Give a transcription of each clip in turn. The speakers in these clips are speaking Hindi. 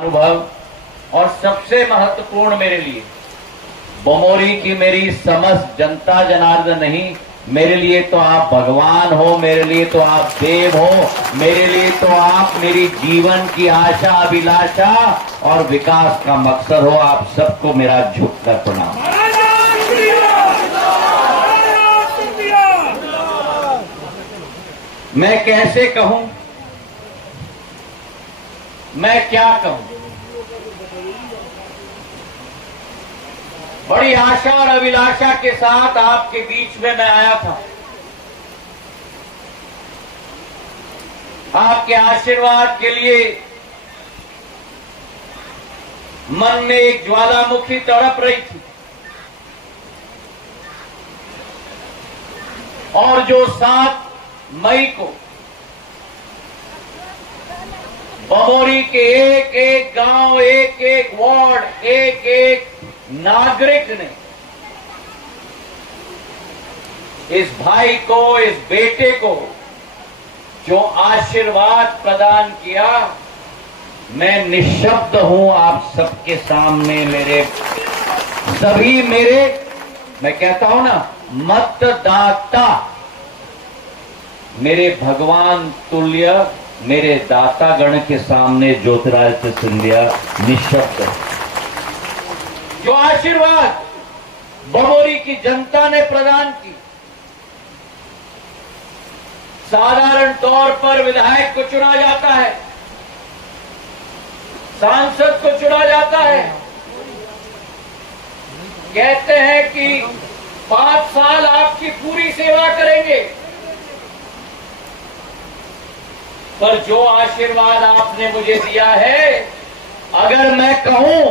अनुभव और सबसे महत्वपूर्ण मेरे लिए बमोरी की मेरी समस्त जनता जनार्दन नहीं, मेरे लिए तो आप भगवान हो, मेरे लिए तो आप देव हो, मेरे लिए तो आप मेरी जीवन की आशा अभिलाषा और विकास का मकसद हो। आप सबको मेरा झुककर प्रणाम। मैं कैसे कहूं, मैं क्या कहूं। बड़ी आशा और अभिलाषा के साथ आपके बीच में मैं आया था। आपके आशीर्वाद के लिए मन में एक ज्वालामुखी तड़प रही थी और जो 7 मई को बमोरी के एक एक गांव, एक एक वार्ड, एक एक नागरिक ने इस भाई को, इस बेटे को जो आशीर्वाद प्रदान किया, मैं निःशब्द हूं आप सबके सामने। मेरे सभी मैं कहता हूं ना, मतदाता मेरे भगवान तुल्य, मेरे दातागण के सामने ज्योतिरादित्य सिंधिया निःशब्द। जो आशीर्वाद बमोरी की जनता ने प्रदान की, साधारण तौर पर विधायक को चुना जाता है, सांसद को चुना जाता है, कहते हैं कि 5 साल आपकी पूरी सेवा करेंगे, पर जो आशीर्वाद आपने मुझे दिया है, अगर मैं कहूं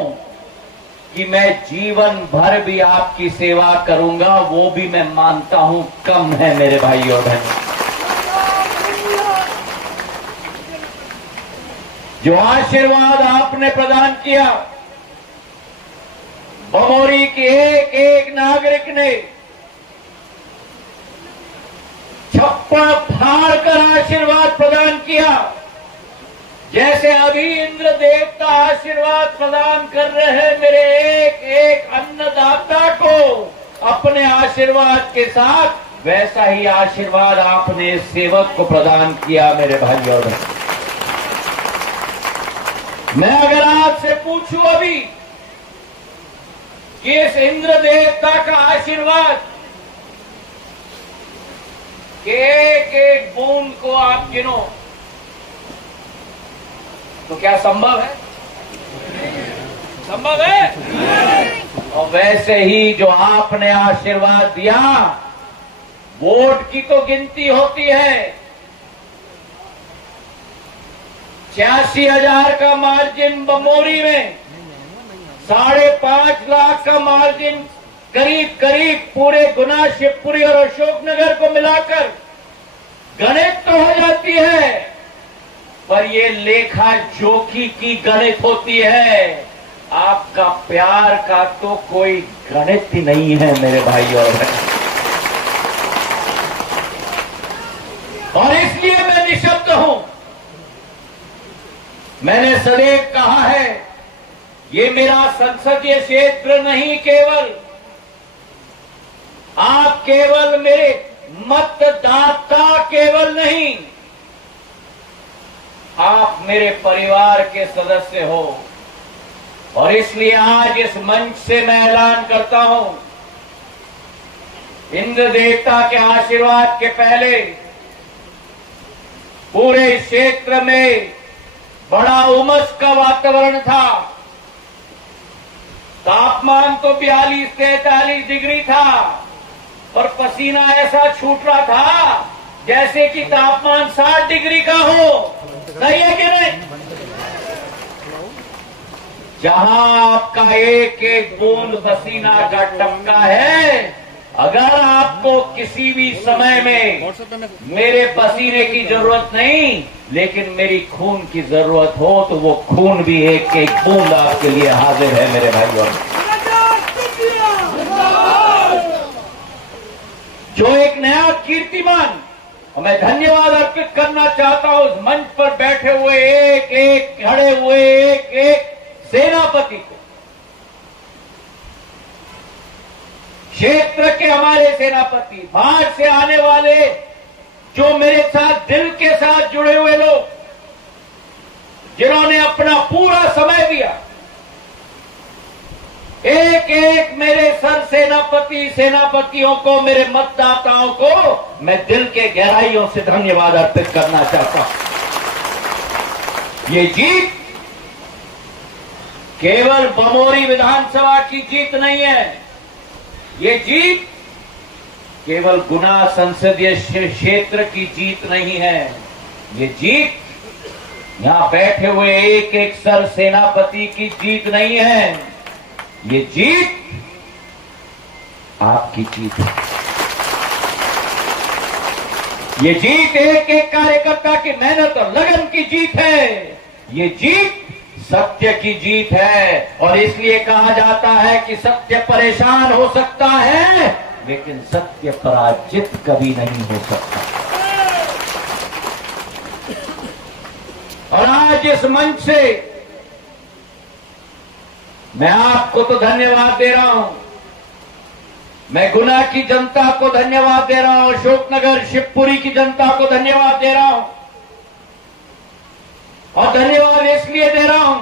कि मैं जीवन भर भी आपकी सेवा करूंगा, वो भी मैं मानता हूं कम है मेरे भाई और बहन। जो आशीर्वाद आपने प्रदान किया, बमोरी के एक एक नागरिक ने छप्पर फाड़ कर आशीर्वाद प्रदान किया। जैसे अभी इंद्र देवता आशीर्वाद प्रदान कर रहे हैं मेरे एक एक अन्नदाता को अपने आशीर्वाद के साथ, वैसा ही आशीर्वाद आपने सेवक को प्रदान किया मेरे भाई और बहन। मैं अगर आपसे पूछूं अभी कि इस इंद्र देवता का आशीर्वाद कि एक एक बूंद को आप गिनो, तो क्या संभव है? संभव है? और वैसे ही जो आपने आशीर्वाद दिया, वोट की तो गिनती होती है। 86,000 का मार्जिन बमोरी में, 5.5 लाख का मार्जिन करीब करीब पूरे गुना, शिवपुरी और अशोकनगर को मिलाकर गणित तो हो जाती है, पर ये लेखा जोखी की गणित होती है। आपका प्यार का तो कोई गणित ही नहीं है मेरे भाई और बहन। और इसलिए मैं निःशब्द हूं। मैंने सदैव कहा है, ये मेरा संसदीय क्षेत्र नहीं केवल, आप केवल मेरे मतदाता केवल नहीं, आप मेरे परिवार के सदस्य हो। और इसलिए आज इस मंच से मैं ऐलान करता हूं, इंद्र देवता के आशीर्वाद के पहले पूरे क्षेत्र में बड़ा उमस का वातावरण था। तापमान तो 42-43 डिग्री था, और पसीना ऐसा छूट रहा था जैसे कि तापमान 60 डिग्री का हो। सही है कि नहीं? जहां आपका एक एक बूंद पसीना का टपका है, अगर आपको किसी भी समय में मेरे पसीने की जरूरत नहीं, लेकिन मेरी खून की जरूरत हो, तो वो खून भी एक एक बूंद आपके लिए हाजिर है मेरे भाइयों। जो एक नया कीर्तिमान, और मैं धन्यवाद अर्पित करना चाहता हूं उस मंच पर बैठे हुए एक एक, खड़े हुए एक एक सेनापति को, क्षेत्र के हमारे सेनापति, बाहर से आने वाले जो मेरे साथ दिल के साथ जुड़े हुए लोग, जिन्होंने अपना पूरा समय दिया, एक एक मेरे सर सेनापतियों को, मेरे मतदाताओं को मैं दिल के गहराइयों से धन्यवाद अर्पित करना चाहता हूं। ये जीत केवल बमोरी विधानसभा की जीत नहीं है, ये जीत केवल गुना संसदीय क्षेत्र की जीत नहीं है, ये जीत यहां बैठे हुए एक एक सर सेनापति की जीत नहीं है, ये जीत आपकी जीत है। ये जीत एक एक कार्यकर्ता की मेहनत और लगन की जीत है, ये जीत सत्य की जीत है। और इसलिए कहा जाता है कि सत्य परेशान हो सकता है लेकिन सत्य पराजित कभी नहीं हो सकता। और आज इस मंच से मैं आपको तो धन्यवाद दे रहा हूं, मैं गुना की जनता को धन्यवाद दे रहा हूं, अशोकनगर शिवपुरी की जनता को धन्यवाद दे रहा हूं। और धन्यवाद इसलिए दे रहा हूं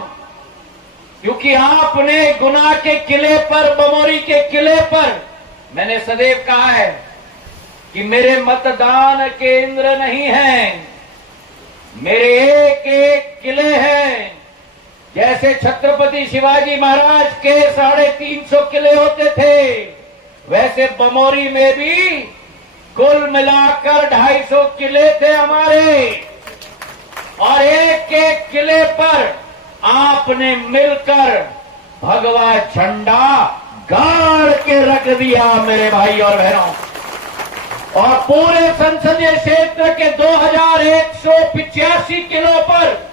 क्योंकि आपने गुना के किले पर, बमोरी के किले पर, मैंने सदैव कहा है कि मेरे मतदान केंद्र नहीं हैं, मेरे एक एक किले हैं। जैसे छत्रपति शिवाजी महाराज के 350 किले होते थे, वैसे बमोरी में भी कुल मिलाकर 250 किले थे हमारे। और एक एक किले पर आपने मिलकर भगवा झंडा गाड़ के रख दिया मेरे भाई और बहनों। और पूरे संसदीय क्षेत्र के 2185 किलो पर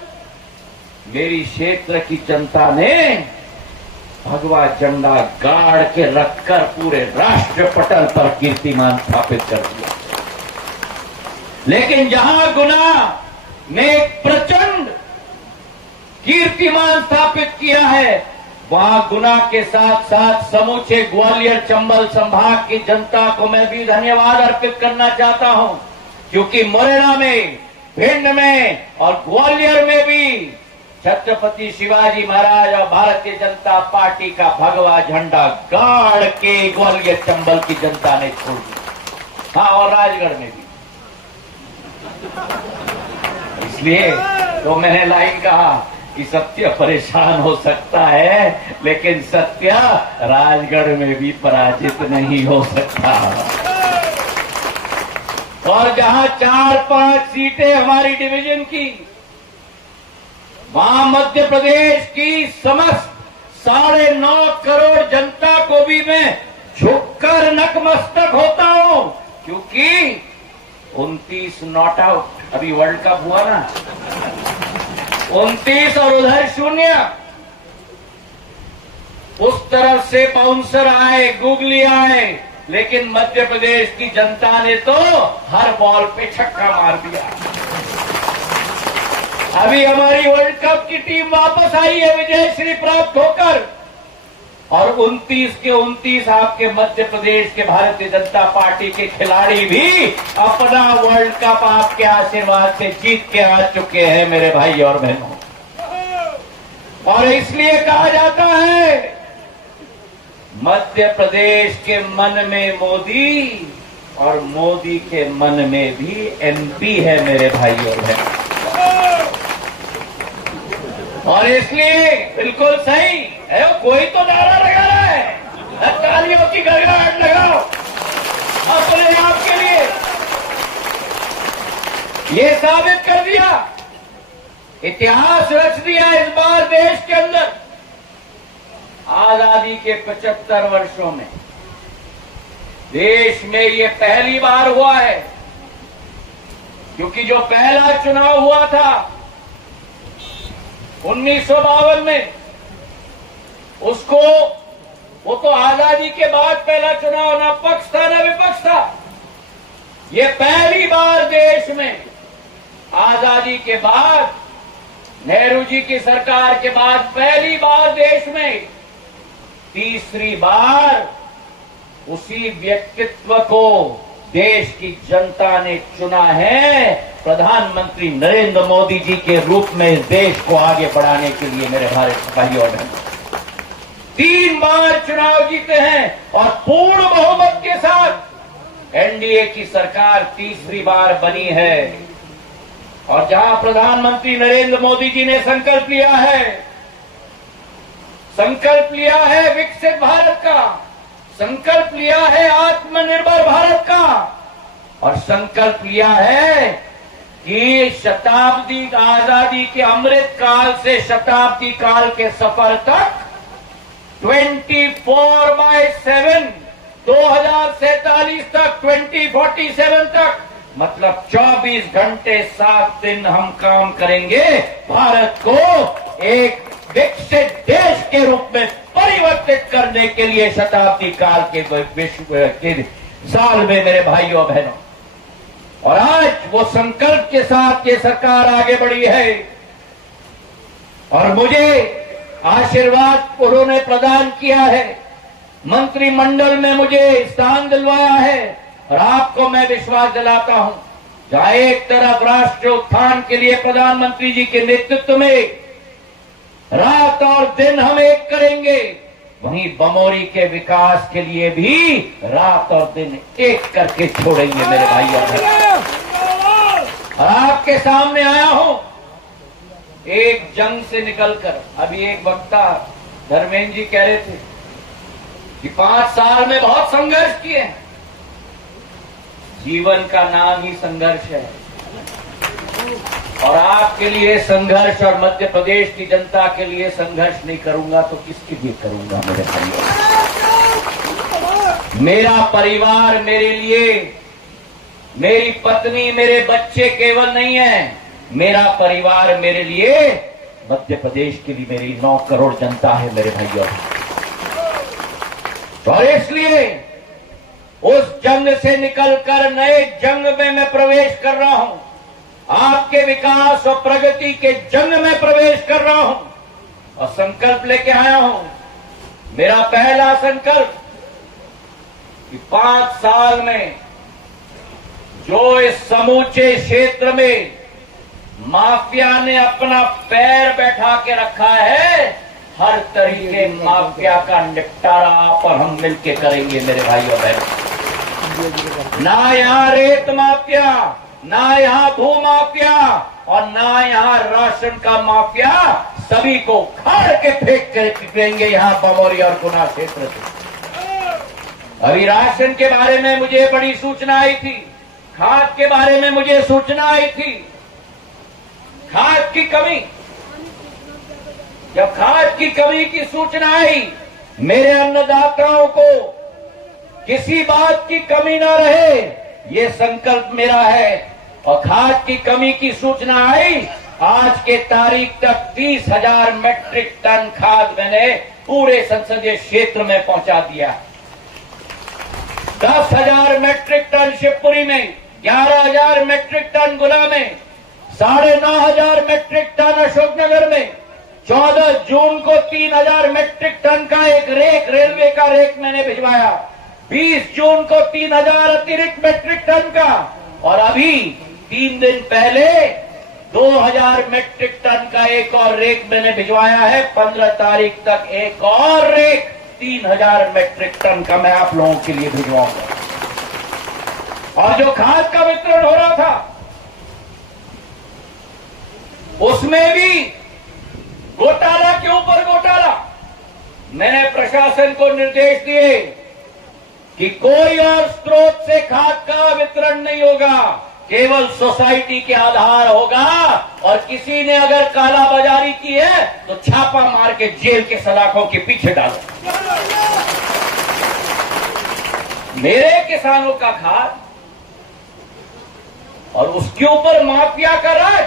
मेरी क्षेत्र की जनता ने भगवा झंडा गाड़ के रखकर पूरे राष्ट्र पटल पर कीर्तिमान स्थापित कर दिया। लेकिन जहां गुना ने एक प्रचंड कीर्तिमान स्थापित किया है, वहां गुना के साथ साथ समूचे ग्वालियर चंबल संभाग की जनता को मैं भी धन्यवाद अर्पित करना चाहता हूं, क्योंकि मुरैना में, भिंड में और ग्वालियर में भी छत्रपति शिवाजी महाराज और भारतीय जनता पार्टी का भगवा झंडा गाड़ के ग्वालियर चंबल की जनता ने छोड़ दिया। हाँ, और राजगढ़ में भी। इसलिए तो मैंने लाइन कहा कि सत्य परेशान हो सकता है लेकिन सत्य राजगढ़ में भी पराजित नहीं हो सकता। और जहां 4-5 सीटें हमारी डिवीजन की, वहां मध्य प्रदेश की समस्त 9.5 करोड़ जनता को भी मैं झुककर नतमस्तक होता हूं, क्योंकि 29 नॉट आउट, अभी वर्ल्ड कप हुआ ना, 29 और उधर 0, उस तरफ से बाउंसर आए, गुगली आए, लेकिन मध्य प्रदेश की जनता ने तो हर बॉल पे छक्का मार दिया। अभी हमारी वर्ल्ड कप की टीम वापस आई है विजयश्री प्राप्त होकर, और 29 के 29 आपके मध्य प्रदेश के भारतीय जनता पार्टी के खिलाड़ी भी अपना वर्ल्ड कप आपके आशीर्वाद से जीत के आ चुके हैं मेरे भाई और बहनों। और इसलिए कहा जाता है मध्य प्रदेश के मन में मोदी और मोदी के मन में भी एमपी है मेरे भाई और बहनों। और इसलिए बिल्कुल सही है, कोई तो नारा लगा रहा है, तालियों की गड़गड़ाहट लगाओ अपने आप के लिए। ये साबित कर दिया, इतिहास रच दिया इस बार देश के अंदर। आजादी के 75 वर्षों में देश में ये पहली बार हुआ है, क्योंकि जो पहला चुनाव हुआ था 1952 में, उसको वो तो आजादी के बाद पहला चुनाव, ना पक्ष था ना विपक्ष था। ये पहली बार देश में आजादी के बाद नेहरू जी की सरकार के बाद पहली बार देश में, तीसरी बार उसी व्यक्तित्व को देश की जनता ने चुना है प्रधानमंत्री नरेंद्र मोदी जी के रूप में इस देश को आगे बढ़ाने के लिए। मेरे भारत भाइयों और बहनों, 3 बार चुनाव जीते हैं और पूर्ण बहुमत के साथ एनडीए की सरकार तीसरी बार बनी है। और जहां प्रधानमंत्री नरेंद्र मोदी जी ने संकल्प लिया है विकसित भारत का, संकल्प लिया है आत्मनिर्भर भारत का, और संकल्प लिया है कि शताब्दी आजादी के अमृत काल से शताब्दी काल के सफर तक 24/7 2047 तक 2047 तक, मतलब 24 घंटे 7 दिन हम काम करेंगे भारत को एक विकसित देश के रूप में परिवर्तित करने के लिए शताब्दी काल के विश्व के साल में। मेरे भाइयों बहनों, और आज वो संकल्प के साथ ये सरकार आगे बढ़ी है और मुझे आशीर्वाद उन्होंने प्रदान किया है, मंत्रिमंडल में मुझे स्थान दिलवाया है। और आपको मैं विश्वास दिलाता हूं, जहां एक तरफ राष्ट्र उत्थान के लिए प्रधानमंत्री जी के नेतृत्व में रात और दिन हम एक करेंगे, वहीं बमोरी के विकास के लिए भी रात और दिन एक करके छोड़ेंगे। मेरे भाइयों और आपके सामने आया हूं एक जंग से निकलकर। अभी एक वक्ता धर्मेंद्र जी कह रहे थे कि 5 साल में बहुत संघर्ष किए हैं। जीवन का नाम ही संघर्ष है, और आपके लिए संघर्ष और मध्य प्रदेश की जनता के लिए संघर्ष नहीं करूंगा तो किसके लिए करूंगा। मेरे भाइयों, मेरा परिवार मेरे लिए, मेरी पत्नी मेरे बच्चे केवल नहीं है, मेरा परिवार मेरे लिए मध्य प्रदेश के लिए मेरी 9 करोड़ जनता है। मेरे भाइयों, और इसलिए उस जंग से निकलकर नए जंग में मैं प्रवेश कर रहा हूं, आपके विकास और प्रगति के जंग में प्रवेश कर रहा हूं और संकल्प लेके आया हूं। मेरा पहला संकल्प कि 5 साल में जो इस समूचे क्षेत्र में माफिया ने अपना पैर बैठा के रखा है, हर तरीके माफिया का निपटारा आप और हम मिलकर करेंगे। मेरे भाइयों बहनों, ना यहाँ रेत माफिया, ना यहाँ भू माफिया और ना यहाँ राशन का माफिया, सभी को खाड़ के फेंक कर देंगे यहाँ बमोरी और गुना क्षेत्र से। अभी राशन के बारे में मुझे बड़ी सूचना आई थी, खाद के बारे में मुझे सूचना आई थी। खाद की कमी, जब खाद की कमी की सूचना आई, मेरे अन्नदाताओं को किसी बात की कमी ना रहे, ये संकल्प मेरा है। और खाद की कमी की सूचना आई, आज के तारीख तक 30,000 मेट्रिक टन खाद मैंने पूरे संसदीय क्षेत्र में पहुंचा दिया। 10,000 मेट्रिक टन शिवपुरी में, 11,000 मेट्रिक टन गुना में, 9,500 मेट्रिक टन अशोकनगर में, 14 जून को 3,000 मेट्रिक टन का एक रेक, रेलवे का रेक मैंने भिजवाया। 20 जून को 3,000 अतिरिक्त मेट्रिक टन का, और अभी 3 दिन पहले 2,000 मेट्रिक टन का एक और रेक मैंने भिजवाया है। 15 तारीख तक एक और रेक 3,000 मेट्रिक टन का मैं आप लोगों के लिए भिजवाऊंगा। और जो खाद का वितरण हो रहा था, उसमें भी घोटाला के ऊपर घोटाला। मैंने प्रशासन को निर्देश दिए कि कोई और स्रोत से खाद का वितरण नहीं होगा, केवल सोसाइटी के आधार होगा, और किसी ने अगर कालाबाजारी की है तो छापा मार के जेल के सलाखों के पीछे डालो। मेरे किसानों का खाद और उसके ऊपर माफिया का राज।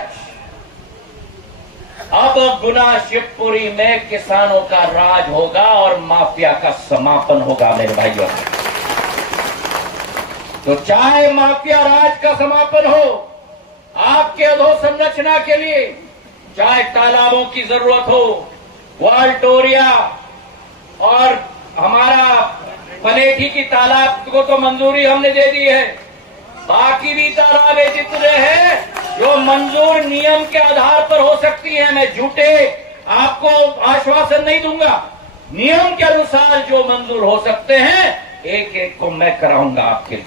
अब गुना शिवपुरी में किसानों का राज होगा और माफिया का समापन होगा। मेरे भाइयों, तो चाहे माफिया राज का समापन हो आपके अधोसंरचना के लिए, चाहे तालाबों की जरूरत हो, वाल्टोरिया और हमारा पनेठी की तालाब को तो मंजूरी हमने दे दी है। बाकी भी तालाबे जितने हैं जो मंजूर नियम के आधार पर हो सकती है, मैं झूठे आपको आश्वासन नहीं दूंगा। नियम के अनुसार जो मंजूर हो सकते हैं एक एक को मैं कराऊंगा आपके लिए।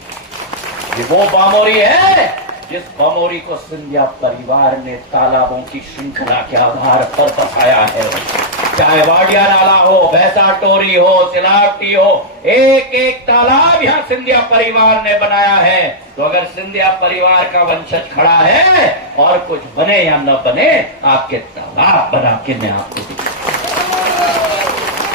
ये वो बामोरी है जिस बामोरी को सिंधिया परिवार ने तालाबों की श्रृंखला के आधार पर बसाया है। चाहे वाडिया नाला हो, भैंसा टोरी हो, सिलावटी हो, एक एक तालाब यहाँ सिंधिया परिवार ने बनाया है। तो अगर सिंधिया परिवार का वंशज खड़ा है और कुछ बने या न बने, आपके तालाब बना के मैं आपको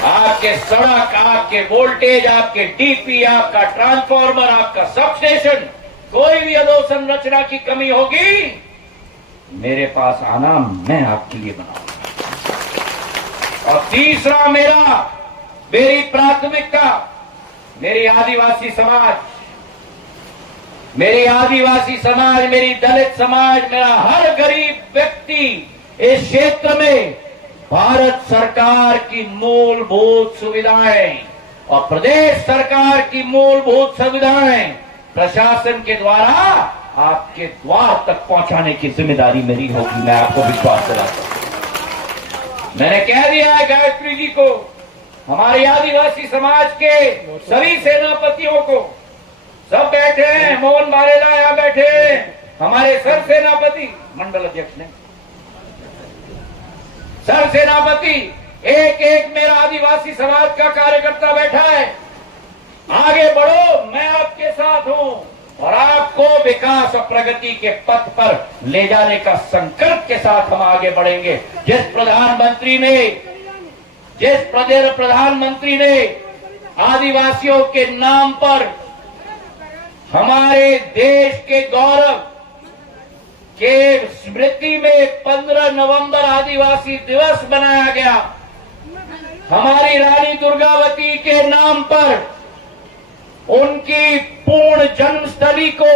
आपके सड़क, आपके वोल्टेज, आपके डीपी, आपका ट्रांसफार्मर, आपका सबस्टेशन, कोई भी अधोसंरचना की कमी होगी, मेरे पास आना, मैं आपके लिए बनाऊंगा। और तीसरा मेरी प्राथमिकता मेरी आदिवासी समाज, मेरी दलित समाज, मेरा हर गरीब व्यक्ति इस क्षेत्र में भारत सरकार की मूलभूत सुविधाएं और प्रदेश सरकार की मूलभूत सुविधाएं प्रशासन के द्वारा आपके द्वार तक पहुंचाने की जिम्मेदारी मेरी होगी। मैं आपको विश्वास दिलाता हूं। मैंने कह दिया है गायत्री जी को, हमारे आदिवासी समाज के सभी सेनापतियों को, सब बैठे हैं, मोहन बारेला यहां बैठे हैं, हमारे सर सेनापति मंडल अध्यक्ष ने, सर सेनापति, एक एक मेरा आदिवासी समाज का कार्यकर्ता बैठा है। आगे बढ़ो, मैं आपके साथ हूं और आपको विकास और प्रगति के पथ पर ले जाने का संकल्प के साथ हम आगे बढ़ेंगे। जिस प्रधानमंत्री ने आदिवासियों के नाम पर हमारे देश के गौरव के स्मृति में 15 नवंबर आदिवासी दिवस बनाया गया, हमारी रानी दुर्गावती के नाम पर उनकी पूर्ण जन्मस्थली को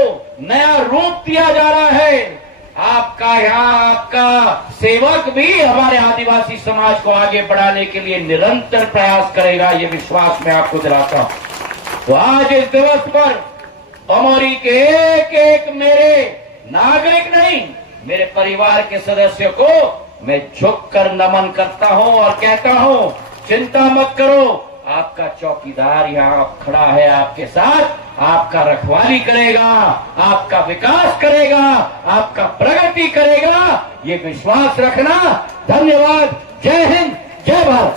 नया रूप दिया जा रहा है। आपका सेवक भी हमारे आदिवासी समाज को आगे बढ़ाने के लिए निरंतर प्रयास करेगा, ये विश्वास मैं आपको दिलाता हूं। तो आज इस दिवस पर बामोरी के एक एक मेरे नागरिक नहीं, मेरे परिवार के सदस्यों को मैं झुककर नमन करता हूं और कहता हूं, चिंता मत करो, आपका चौकीदार यहाँ खड़ा है आपके साथ, आपका रखवाली करेगा, आपका विकास करेगा, आपका प्रगति करेगा, ये विश्वास रखना। धन्यवाद। जय हिंद, जय भारत।